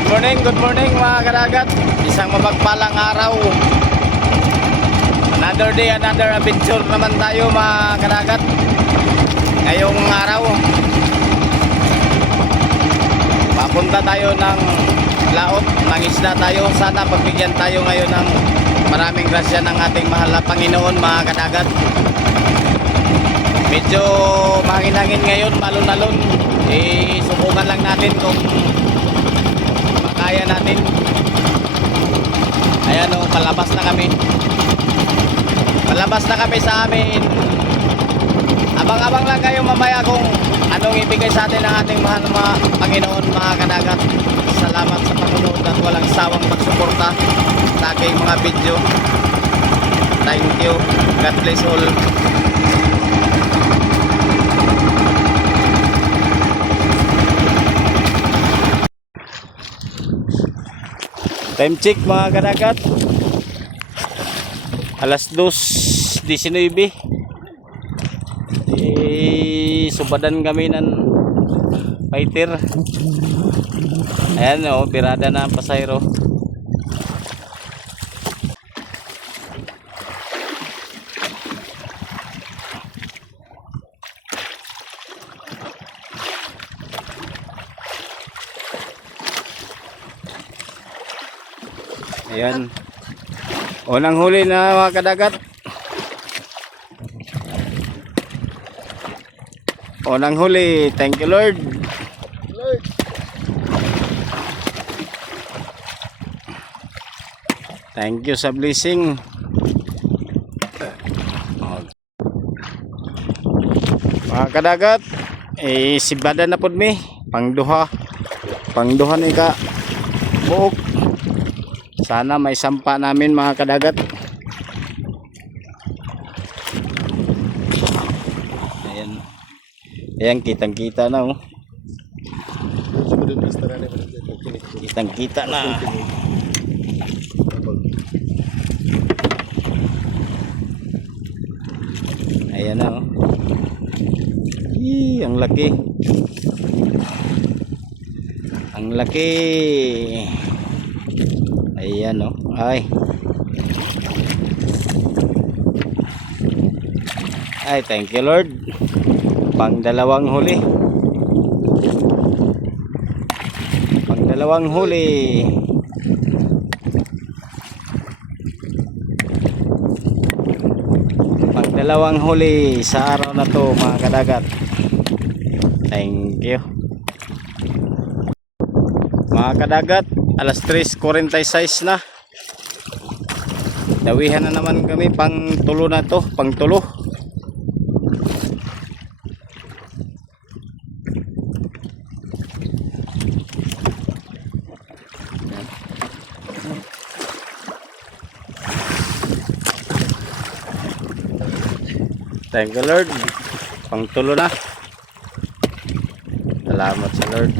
Good morning mga kadagat. Isang mapagpalang araw. Another day, another adventure naman tayo mga kadagat. Ngayong araw, papunta tayo ng laot, mangisda tayo. Sana pagbigyan tayo ngayon ng maraming grasya ng ating mahal na Panginoon mga kadagat. Medyo mahangin-hangin ngayon, malon-alon. Subukan lang natin kung makaya natin. Ayan o, palabas na kami. Palabas na kami sa amin. Abang-abang lang kayo mamaya kung anong ibigay sa atin ng ating mahal na Panginoon mga kadagat. Salamat sa panonood at walang sawang pagsuporta sa aking mga video. Thank you. God bless all. Time check mga kadagat, alas 2:19. Subadan kami ng fighter. Ayan o, pirada na ang pasayro. Ayan, unang huli na mga kadagat. Unang huli. Thank you Lord. Thank you sa blessing. Mga kadagat, sibada na pod mi pangduha ni ka buok. Sana may sampa namin mga kadagat. Ayan. Ayan, kitang-kita na oh. Kitang-kita na. Ayan na oh. Ang laki. Ang laki. Ayan o, ay thank you Lord. Pang dalawang huli. Pang dalawang huli. Pang dalawang huli sa araw na to mga kadagat. Thank you mga kadagat. Alas 3:46 na. Dawihan na naman kami pang tulo na to, pang tulo. Thank you Lord. Pang tulo na. Salamat sa Lord.